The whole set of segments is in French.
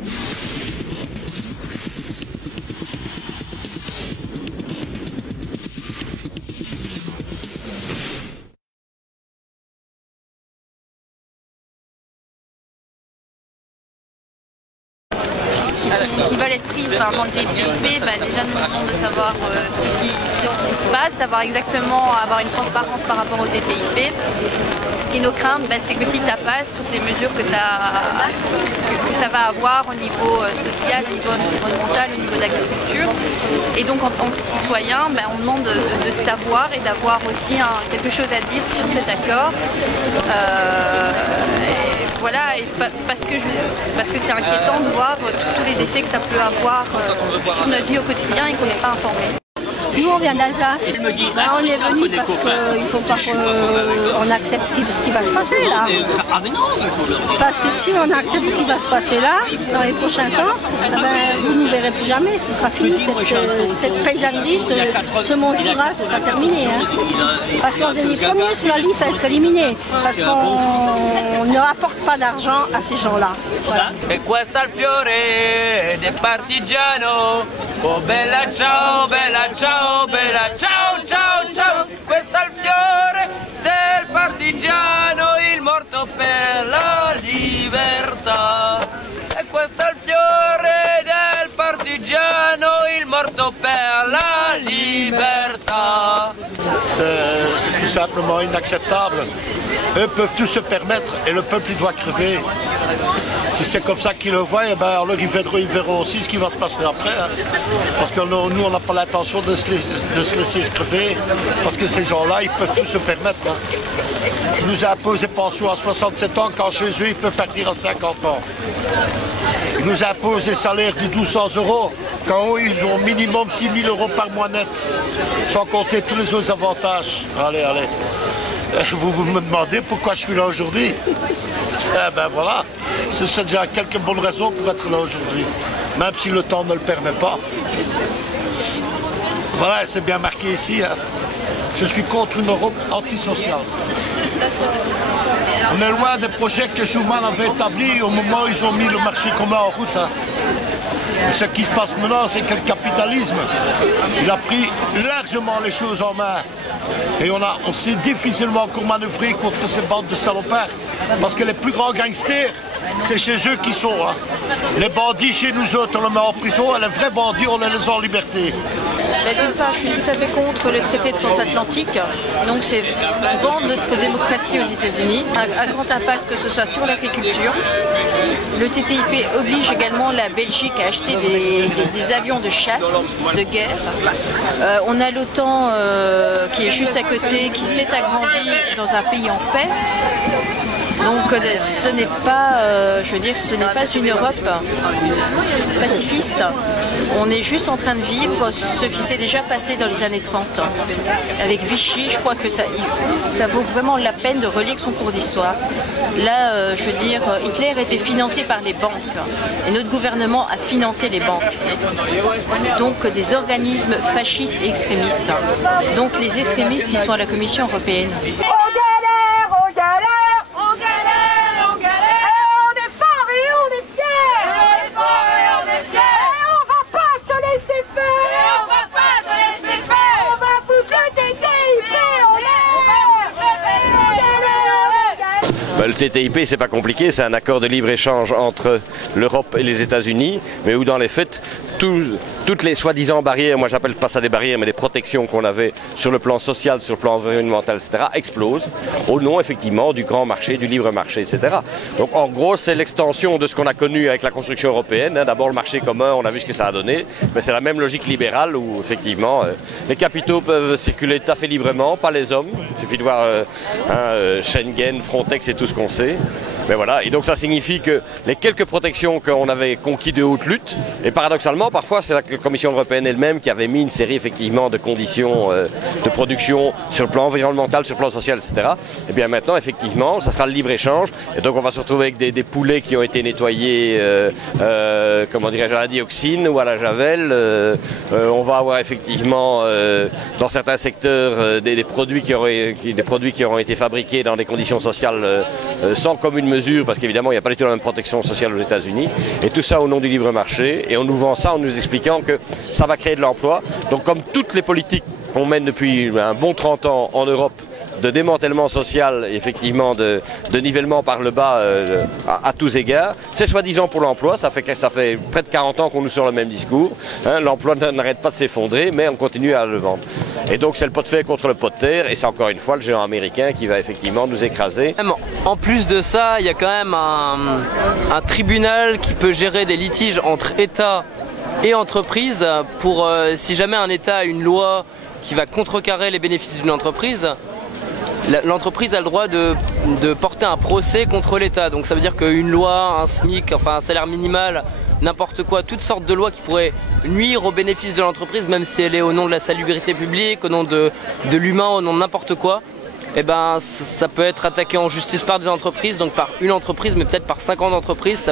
Qui veulent être prises par le TTIP, déjà nous demandons de savoir ce qui se passe, savoir exactement, avoir une transparence par rapport au TTIP. Et nos craintes, c'est que si ça passe, toutes les mesures que ça va avoir au niveau social, au niveau environnemental, au niveau d'agriculture. Et donc en tant que citoyen, on demande de savoir et d'avoir aussi quelque chose à dire sur cet accord. Voilà, et parce que c'est inquiétant de voir tous les effets que ça peut avoir sur notre vie au quotidien et qu'on n'est pas informé. Nous, on vient d'Alsace. On est venus parce qu'il ne faut pas qu'on accepte ce qui va se passer là. Parce que si on accepte ce qui va se passer là, dans les prochains temps, vous ne nous verrez plus jamais. Ce sera fini, cette paysannerie, ce monde rural, ce sera terminé. Parce qu'on est les premiers sur la liste à être éliminés. Parce qu'on ne rapporte pas d'argent à ces gens-là. Voilà. E questo è il fiore del partigiano. Oh bella ciao, bella ciao, bella ciao, ciao, ciao. Questo è il fiore del partigiano, il morto per la libertà. E questo è il fiore del partigiano, il morto per la libertà. C'est tout simplement inacceptable. Eux peuvent tout se permettre et le peuple il doit crever. Si c'est comme ça qu'ils le voient, alors ils verront aussi ce qui va se passer après. Parce que nous, on n'a pas l'intention de se laisser crever. Parce que ces gens-là, ils peuvent tout se permettre. Ils nous imposent des pensions à 67 ans quand chez eux, ils peuvent partir à 50 ans. Ils nous imposent des salaires de 1200 € quand eux, ils ont minimum 6 000 € par mois net. Sans compter tous les autres avantages. Allez, allez. Vous me demandez pourquoi je suis là aujourd'hui? Voilà, c'est déjà quelques bonnes raisons pour être là aujourd'hui, même si le temps ne le permet pas. Voilà, c'est bien marqué ici. Je suis contre une Europe antisociale. On est loin des projets que Schuman avait établis au moment où ils ont mis le marché commun en route. Ce qui se passe maintenant, c'est que le capitalisme, il a pris largement les choses en main. Et on sait difficilement encore manœuvrer contre ces bandes de salopards. Parce que les plus grands gangsters, c'est chez eux qu'ils sont. Les bandits, chez nous autres, on les met en prison, et les vrais bandits, on les laisse en liberté. D'une part, je suis tout à fait contre le traité transatlantique. Donc c'est vendre notre démocratie aux États-Unis, un grand impact que ce soit sur l'agriculture. Le TTIP oblige également la Belgique à acheter des avions de chasse, de guerre. On a l'OTAN qui est juste à côté, qui s'est agrandi dans un pays en paix. Donc ce n'est pas, ce n'est pas une Europe pacifiste. On est juste en train de vivre ce qui s'est déjà passé dans les années 30. Avec Vichy, je crois que ça vaut vraiment la peine de relire son cours d'histoire. Là, Hitler était financé par les banques. Et notre gouvernement a financé les banques. Donc des organismes fascistes et extrémistes. Donc les extrémistes, ils sont à la Commission européenne. Le TTIP, c'est pas compliqué, c'est un accord de libre-échange entre l'Europe et les États-Unis, mais où dans les faits, toutes les soi-disant barrières, moi j'appelle pas ça des barrières, mais des protections qu'on avait sur le plan social, sur le plan environnemental, etc., explosent au nom effectivement du grand marché, du libre marché, etc. Donc en gros, c'est l'extension de ce qu'on a connu avec la construction européenne. D'abord le marché commun, on a vu ce que ça a donné, mais c'est la même logique libérale où effectivement les capitaux peuvent circuler tout à fait librement, pas les hommes. Il suffit de voir Schengen, Frontex et tout ce qu'on sait. Mais voilà, et donc ça signifie que les quelques protections qu'on avait conquis de haute lutte, et paradoxalement parfois c'est la Commission européenne elle-même qui avait mis une série effectivement de conditions de production sur le plan environnemental, sur le plan social, etc. Et bien maintenant effectivement ça sera le libre-échange, et donc on va se retrouver avec des poulets qui ont été nettoyés comment dirais-je, à la dioxine ou à la javel. On va avoir effectivement dans certains secteurs des produits qui auront été fabriqués dans des conditions sociales sans commune mesure, parce qu'évidemment il n'y a pas du tout la même protection sociale aux États-Unis, et tout ça au nom du libre marché, et on nous vend ça en nous expliquant que ça va créer de l'emploi. Donc comme toutes les politiques qu'on mène depuis un bon 30 ans en Europe, de démantèlement social, effectivement de nivellement par le bas à tous égards. C'est soi-disant pour l'emploi, ça fait près de 40 ans qu'on nous sort le même discours. Hein, l'emploi n'arrête pas de s'effondrer, mais on continue à le vendre. Et donc c'est le pot de fer contre le pot de terre, et c'est encore une fois le géant américain qui va effectivement nous écraser. En plus de ça, il y a quand même un tribunal qui peut gérer des litiges entre États et entreprises pour, si jamais un État a une loi qui va contrecarrer les bénéfices d'une entreprise, l'entreprise a le droit de porter un procès contre l'État. Donc ça veut dire qu'une loi, un SMIC, enfin un salaire minimal, n'importe quoi, toutes sortes de lois qui pourraient nuire aux bénéfices de l'entreprise, même si elle est au nom de la salubrité publique, au nom de l'humain, au nom de n'importe quoi, eh ben, ça peut être attaqué en justice par des entreprises, donc par une entreprise, mais peut-être par 50 entreprises.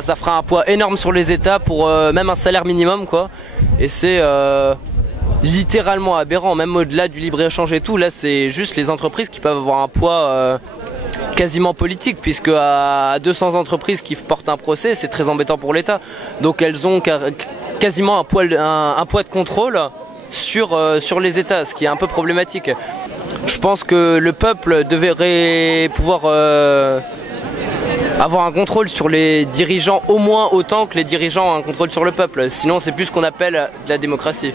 Ça fera un poids énorme sur les États pour même un salaire minimum, quoi. Et c'est littéralement aberrant, même au-delà du libre-échange et tout. Là, c'est juste les entreprises qui peuvent avoir un poids quasiment politique, puisque à 200 entreprises qui portent un procès, c'est très embêtant pour l'État. Donc elles ont quasiment un poids de contrôle sur les États, ce qui est un peu problématique. Je pense que le peuple devrait pouvoir avoir un contrôle sur les dirigeants au moins autant que les dirigeants ont un contrôle sur le peuple. Sinon, c'est plus ce qu'on appelle de la démocratie.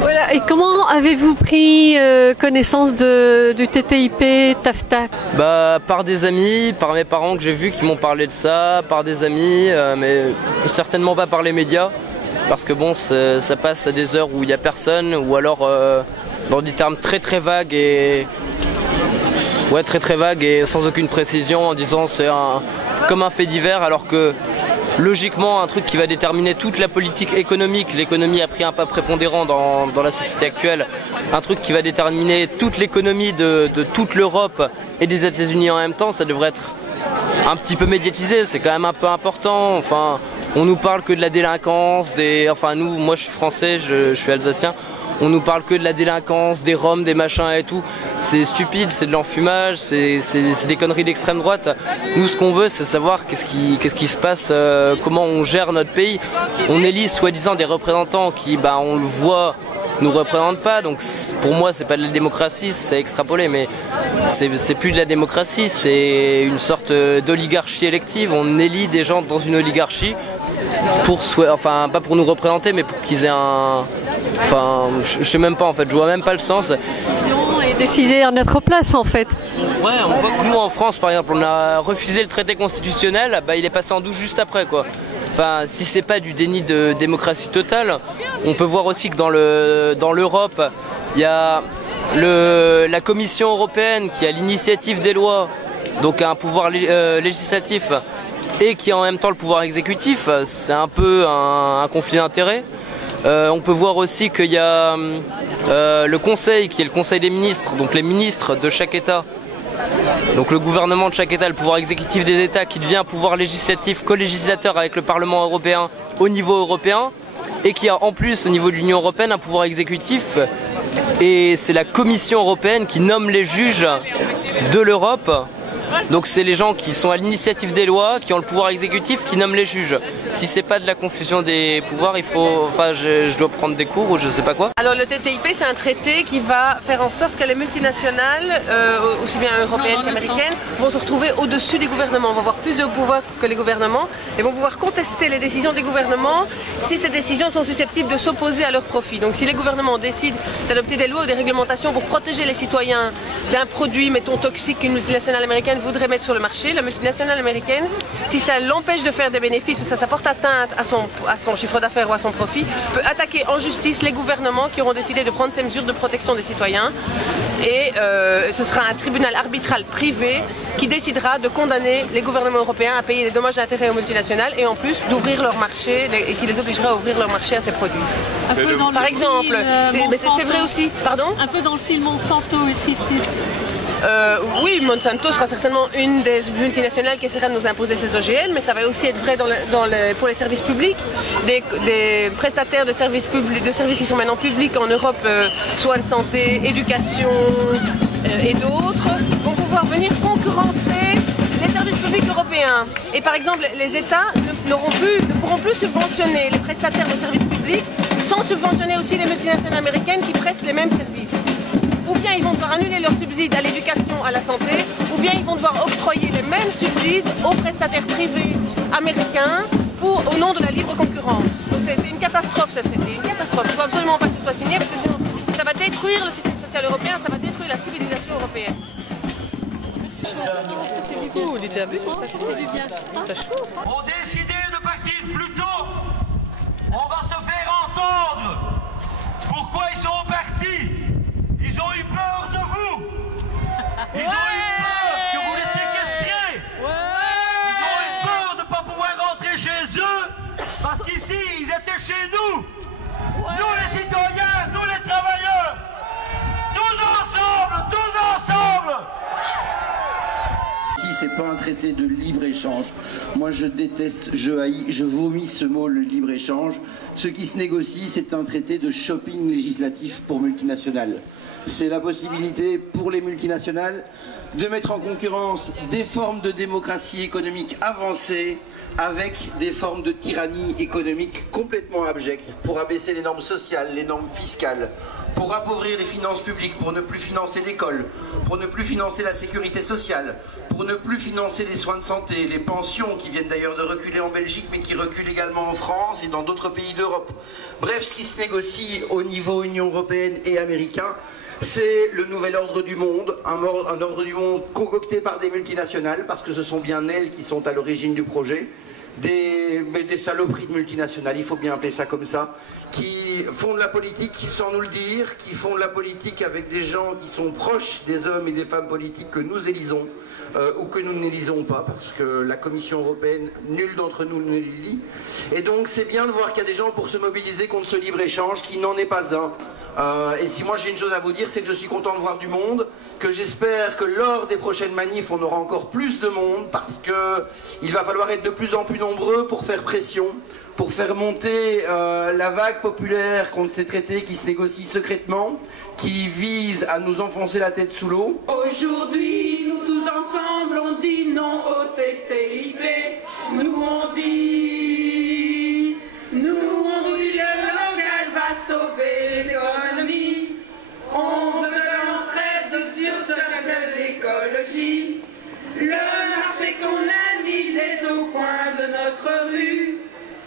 Voilà, et comment avez-vous pris connaissance du TTIP, TAFTA? Par des amis, par mes parents que j'ai vus qui m'ont parlé de ça, par des amis, mais certainement pas par les médias. Parce que bon, ça passe à des heures où il n'y a personne, ou alors dans des termes très très vagues et très vagues et sans aucune précision, en disant c'est comme un fait divers, alors que logiquement un truc qui va déterminer toute la politique économique, l'économie a pris un pas prépondérant dans la société actuelle, un truc qui va déterminer toute l'économie de toute l'Europe et des États-Unis en même temps, ça devrait être un petit peu médiatisé, c'est quand même un peu important. Enfin, on nous parle que de la délinquance, moi je suis français, je suis alsacien, on nous parle que de la délinquance, des roms, des machins et tout. C'est stupide, c'est de l'enfumage, c'est des conneries d'extrême droite. Nous, ce qu'on veut, c'est savoir qu'est-ce qui se passe, comment on gère notre pays. On élit soi-disant des représentants qui, on le voit, nous représentent pas. Donc pour moi, c'est pas de la démocratie, c'est extrapolé, mais c'est plus de la démocratie, c'est une sorte d'oligarchie élective. On élit des gens dans une oligarchie pas pour nous représenter, mais pour qu'ils aient je sais même pas en fait, je vois même pas le sens. Et décider à notre place en fait. Ouais, on voit que nous en France par exemple, on a refusé le traité constitutionnel, il est passé en douce juste après quoi. Enfin, si c'est pas du déni de démocratie totale, on peut voir aussi que dans l'Europe, il y a la Commission européenne qui a l'initiative des lois, donc un pouvoir législatif, et qui a en même temps le pouvoir exécutif. C'est un peu un conflit d'intérêts. On peut voir aussi qu'il y a le Conseil, qui est le Conseil des ministres, donc les ministres de chaque État. Donc le gouvernement de chaque État, le pouvoir exécutif des États, qui devient un pouvoir législatif, co-législateur avec le Parlement européen au niveau européen, et qui a en plus au niveau de l'Union européenne un pouvoir exécutif. Et c'est la Commission européenne qui nomme les juges de l'Europe. Donc c'est les gens qui sont à l'initiative des lois, qui ont le pouvoir exécutif, qui nomment les juges. Si c'est pas de la confusion des pouvoirs, je dois prendre des cours ou je sais pas quoi. Alors le TTIP, c'est un traité qui va faire en sorte que les multinationales, aussi bien européennes qu'américaines, vont se retrouver au-dessus des gouvernements, vont avoir plus de pouvoir que les gouvernements et vont pouvoir contester les décisions des gouvernements si ces décisions sont susceptibles de s'opposer à leur profit. Donc si les gouvernements décident d'adopter des lois ou des réglementations pour protéger les citoyens d'un produit, mettons toxique, qu'une multinationale américaine voudrait mettre sur le marché, la multinationale américaine, si ça l'empêche de faire des bénéfices ou ça porte atteinte à son chiffre d'affaires ou à son profit, peut attaquer en justice les gouvernements qui auront décidé de prendre ces mesures de protection des citoyens. Et ce sera un tribunal arbitral privé qui décidera de condamner les gouvernements européens à payer des dommages d'intérêt aux multinationales et en plus d'ouvrir leur marché et qui les obligera à ouvrir leur marché à ces produits. Par exemple, c'est vrai aussi, pardon ? Un peu dans le style Monsanto aussi. Oui, Monsanto sera certainement une des multinationales qui essaiera de nous imposer ces OGM, mais ça va aussi être vrai pour les services publics. Des prestataires de services qui sont maintenant publics en Europe, soins de santé, éducation et d'autres, vont pouvoir venir contre européen et par exemple les États ne pourront plus subventionner les prestataires de services publics sans subventionner aussi les multinationales américaines qui prestent les mêmes services. Ou bien ils vont devoir annuler leurs subsides à l'éducation, à la santé, ou bien ils vont devoir octroyer les mêmes subsides aux prestataires privés américains au nom de la libre concurrence. Donc c'est une catastrophe ce traité, une catastrophe. Il ne faut absolument pas que ce soit signé parce que sinon ça va détruire le système social européen, ça va détruire la civilisation européenne. Il était à but, ça chauffe. Ont décidé de partir plus tôt. On va se faire entendre. Pourquoi ils sont partis? Ils ont eu peur de vous. Ils ont eu peur que vous les séquestriez. Ils ont eu peur de ne pas pouvoir rentrer chez eux parce qu'ici, ils étaient chez nous. Nous les citoyens, nous les travailleurs. Tous ensemble. Si c'est pas un traité de libre-échange, moi je déteste, je haïs, je vomis ce mot, le libre-échange. Ce qui se négocie, c'est un traité de shopping législatif pour multinationales. C'est la possibilité pour les multinationales de mettre en concurrence des formes de démocratie économique avancées avec des formes de tyrannie économique complètement abjectes pour abaisser les normes sociales, les normes fiscales, pour appauvrir les finances publiques, pour ne plus financer l'école, pour ne plus financer la sécurité sociale, pour ne plus financer les soins de santé, les pensions qui viennent d'ailleurs de reculer en Belgique mais qui reculent également en France et dans d'autres pays d'Europe. Bref, ce qui se négocie au niveau Union européenne et américain, c'est le nouvel ordre du monde, un ordre du monde concocté par des multinationales, parce que ce sont bien elles qui sont à l'origine du projet, des saloperies de multinationales, il faut bien appeler ça comme ça, qui font de la politique sans nous le dire, qui font de la politique avec des gens qui sont proches des hommes et des femmes politiques que nous élisons, ou que nous n'élisons pas, parce que la Commission européenne, nul d'entre nous ne l'élit. Et donc c'est bien de voir qu'il y a des gens pour se mobiliser contre ce libre-échange qui n'en est pas un. Et si moi j'ai une chose à vous dire, c'est que je suis content de voir du monde, que j'espère que lors des prochaines manifs on aura encore plus de monde, parce qu'il va falloir être de plus en plus nombreux pour faire pression, pour faire monter la vague populaire contre ces traités qui se négocient secrètement, qui visent à nous enfoncer la tête sous l'eau. Aujourd'hui, tous ensemble, on dit non au TTIP. Nous on dit local va sauver l'économie. On veut l'entraide sur ce que l'écologie. Le marché qu'on aime, il est au coin de notre rue.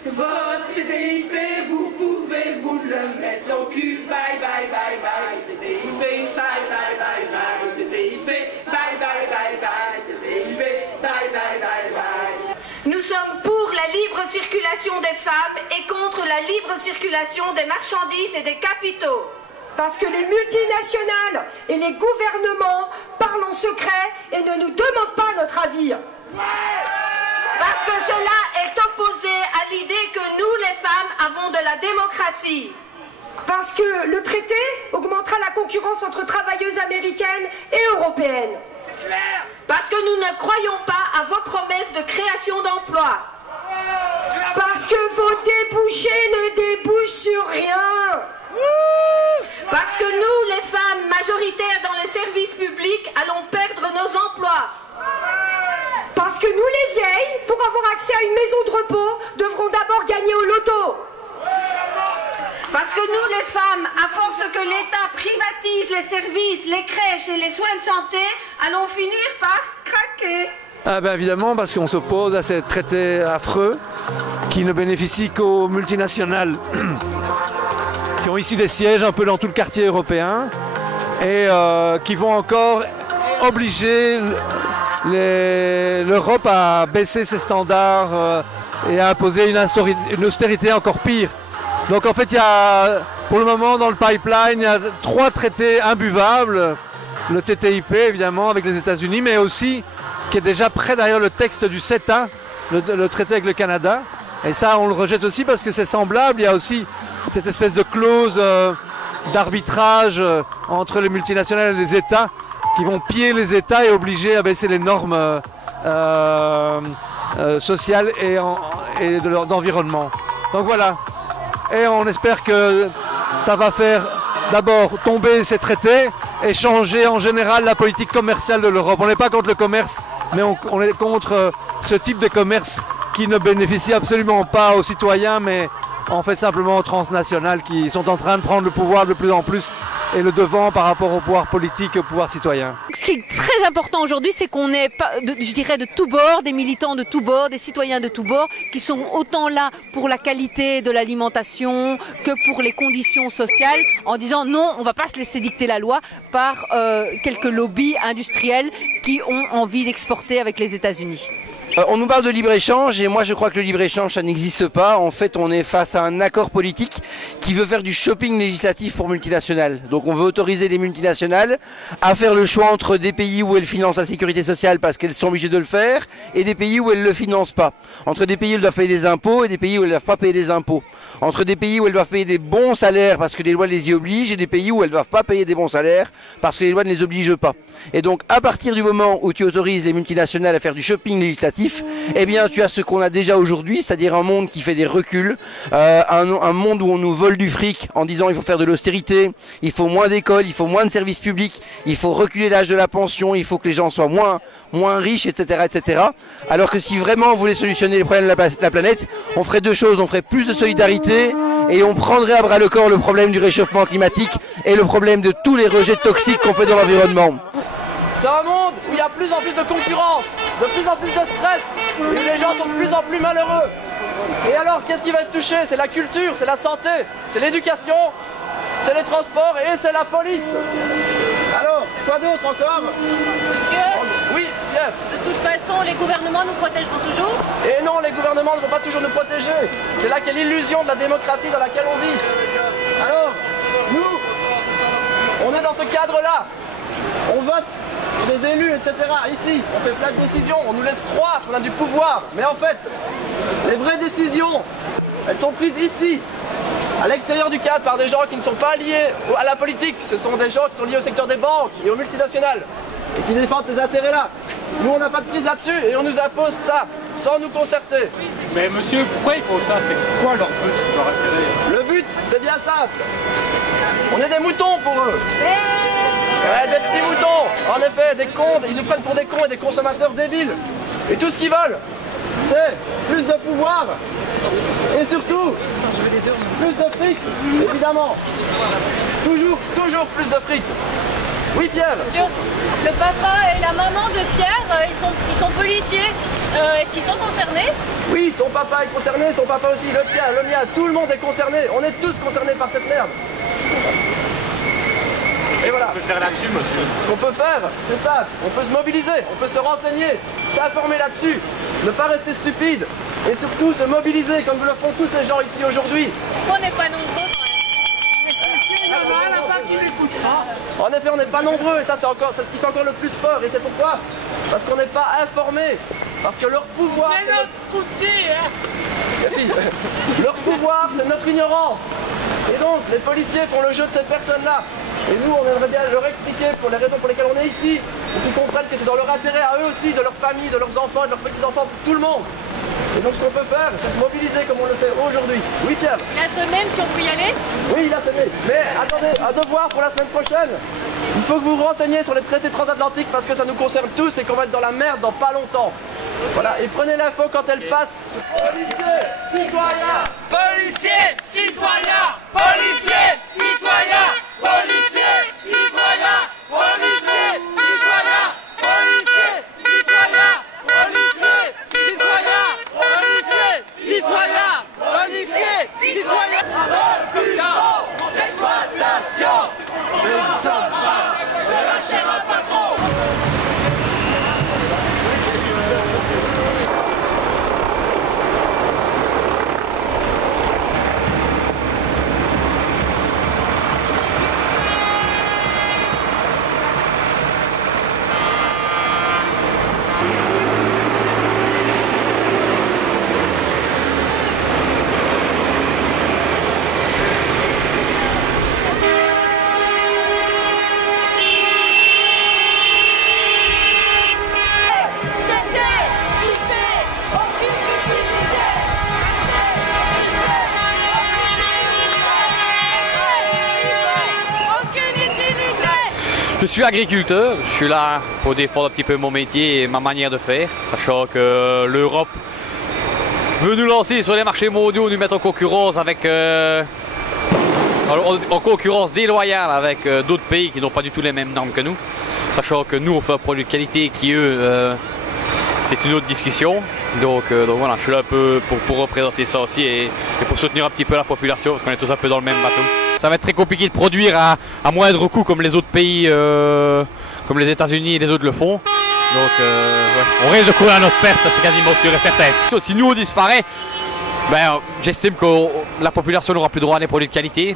Votre TTIP, vous pouvez vous le mettre au cul. Bye bye bye bye TTIP, bye bye bye bye TTIP, bye bye bye bye TTIP, bye bye bye bye. Nous sommes pour la libre circulation des femmes et contre la libre circulation des marchandises et des capitaux. Parce que les multinationales et les gouvernements parlent en secret et ne nous demandent pas notre avis. Parce que cela est opposé à l'idée que nous, les femmes, avons de la démocratie. Parce que le traité augmentera la concurrence entre travailleuses américaines et européennes. C'est clair. Parce que nous ne croyons pas à vos promesses de création d'emplois. Parce que vos débouchés ne débouchent sur rien. Parce que nous, les femmes majoritaires dans les services publics, allons perdre nos emplois. Parce que nous, les vieilles, pour avoir accès à une maison de repos, devrons d'abord gagner au loto. Parce que nous, les femmes, à force que l'État privatise les services, les crèches et les soins de santé, allons finir par craquer. Ah ben évidemment, parce qu'on s'oppose à ces traités affreux qui ne bénéficient qu'aux multinationales qui ont ici des sièges un peu dans tout le quartier européen et qui vont encore obliger l'Europe à baisser ses standards et à imposer une austérité encore pire. Donc en fait, il y a pour le moment dans le pipeline, il y a 3 traités imbuvables. Le TTIP évidemment avec les États-Unis, mais aussi qui est déjà prêt derrière le texte du CETA, le traité avec le Canada. Et ça, on le rejette aussi parce que c'est semblable. Il y a aussi cette espèce de clause d'arbitrage entre les multinationales et les États qui vont piller les États et obliger à baisser les normes sociales et d'environnement. Donc voilà. Et on espère que ça va faire d'abord tomber ces traités et changer en général la politique commerciale de l'Europe. On n'est pas contre le commerce, mais on est contre ce type de commerce qui ne bénéficie absolument pas aux citoyens, mais en fait simplement aux transnationales qui sont en train de prendre le pouvoir de plus en plus et le devant par rapport au pouvoir politique et au pouvoir citoyen. Ce qui est très important aujourd'hui, c'est qu'on est, je dirais, de tous bords, des militants de tous bords, des citoyens de tous bords, qui sont autant là pour la qualité de l'alimentation que pour les conditions sociales, en disant non, on ne va pas se laisser dicter la loi par quelques lobbies industriels qui ont envie d'exporter avec les États-Unis. On nous parle de libre-échange et moi je crois que le libre-échange ça n'existe pas. En fait on est face à un accord politique qui veut faire du shopping législatif pour multinationales. Donc on veut autoriser les multinationales à faire le choix entre des pays où elles financent la sécurité sociale parce qu'elles sont obligées de le faire et des pays où elles ne le financent pas. Entre des pays où elles doivent payer des impôts et des pays où elles ne doivent pas payer des impôts. Entre des pays où elles doivent payer des bons salaires parce que les lois les y obligent et des pays où elles ne doivent pas payer des bons salaires parce que les lois ne les obligent pas. Et donc à partir du moment où tu autorises les multinationales à faire du shopping législatif, eh bien tu as ce qu'on a déjà aujourd'hui, c'est-à-dire un monde qui fait des reculs, un monde où on nous vole du fric en disant il faut faire de l'austérité, il faut moins d'écoles, il faut moins de services publics, il faut reculer l'âge de la pension, il faut que les gens soient moins riches, etc., etc. Alors que si vraiment on voulait solutionner les problèmes de la planète, on ferait deux choses, on ferait plus de solidarité et on prendrait à bras le corps le problème du réchauffement climatique et le problème de tous les rejets toxiques qu'on fait dans l'environnement. C'est un monde où il y a plus en plus de concurrence, de plus en plus de stress, où les gens sont de plus en plus malheureux. Et alors, qu'est-ce qui va être touché? C'est la culture, c'est la santé, c'est l'éducation, c'est les transports et c'est la police. Alors, quoi d'autre encore? Monsieur? Oui, Pierre. De toute façon, les gouvernements nous protégeront toujours? Et non, les gouvernements ne vont pas toujours nous protéger. C'est là qu'est l'illusion de la démocratie dans laquelle on vit. Alors, nous, on est dans ce cadre-là. On vote pour des élus, etc. Ici, on fait plein de décisions, on nous laisse croire qu'on a du pouvoir. Mais en fait, les vraies décisions, elles sont prises ici, à l'extérieur du cadre, par des gens qui ne sont pas liés à la politique. Ce sont des gens qui sont liés au secteur des banques et aux multinationales et qui défendent ces intérêts-là. Nous, on n'a pas de prise là-dessus et on nous impose ça, sans nous concerter. Mais monsieur, pourquoi ils font ça? C'est quoi leur but, leur intérêt? Le but, c'est bien simple. On est des moutons pour eux. Ouais, des petits moutons. En effet, des cons, ils nous prennent pour des cons et des consommateurs débiles. Et tout ce qu'ils veulent, c'est plus de pouvoir et surtout plus de fric, évidemment. Toujours plus de fric. Oui, Pierre. Monsieur, le papa et la maman de Pierre, ils sont policiers. Est-ce qu'ils sont concernés? Oui, son papa est concerné, son papa aussi, le tien, le mien, tout le monde est concerné. On est tous concernés par cette merde. Et voilà. Ce qu'on peut faire là-dessus, monsieur? Ce qu'on peut faire, c'est ça. On peut se mobiliser, on peut se renseigner, s'informer là-dessus, ne pas rester stupide et surtout se mobiliser comme le font tous ces gens ici aujourd'hui. On n'est pas nombreux. En effet, on n'est pas nombreux et ça c'est ce qui fait encore le plus peur. Et c'est pourquoi? Parce qu'on n'est pas informés. Parce que leur pouvoir... C'est notre côté, hein. Merci. Leur pouvoir, c'est notre ignorance. Et donc, les policiers font le jeu de cette personne-là. Et nous, on aimerait bien leur expliquer pour les raisons pour lesquelles on est ici, pour qu'ils comprennent que c'est dans leur intérêt à eux aussi, de leur famille, de leurs enfants, de leurs petits-enfants, pour tout le monde. Et donc, ce qu'on peut faire, c'est se mobiliser comme on le fait aujourd'hui. Oui, Pierre? Il a sonné, si on peut y aller? Oui, il a sonné. Mais attendez, un devoir pour la semaine prochaine. Il faut que vous vous renseigniez sur les traités transatlantiques parce que ça nous concerne tous et qu'on va être dans la merde dans pas longtemps. Voilà, et prenez l'info quand elle passe. Policiers, citoyens! Policiers, citoyens! Policiers, citoyens! Policiers, citoyens! Policiers, citoyens! Policiers, citoyens! Policiers, citoyens! Policiers, citoyens! Policiers, citoyens! Refusons l'exploitation! Nous ne sommes pas de lâcher un patron! Je suis agriculteur, je suis là pour défendre un petit peu mon métier et ma manière de faire, sachant que l'Europe veut nous lancer sur les marchés mondiaux, nous mettre en concurrence avec en concurrence déloyale avec d'autres pays qui n'ont pas du tout les mêmes normes que nous, sachant que nous on fait un produit de qualité qui eux c'est une autre discussion. Donc voilà, je suis là un peu pour représenter ça aussi et pour soutenir un petit peu la population parce qu'on est tous un peu dans le même bateau. Ça va être très compliqué de produire à moindre coût comme les autres pays, comme les États-Unis et les autres le font. Donc ouais. On risque de courir à notre perte, c'est quasiment sûr et certain. Si nous on disparaît, ben, j'estime que la population n'aura plus droit à des produits de qualité.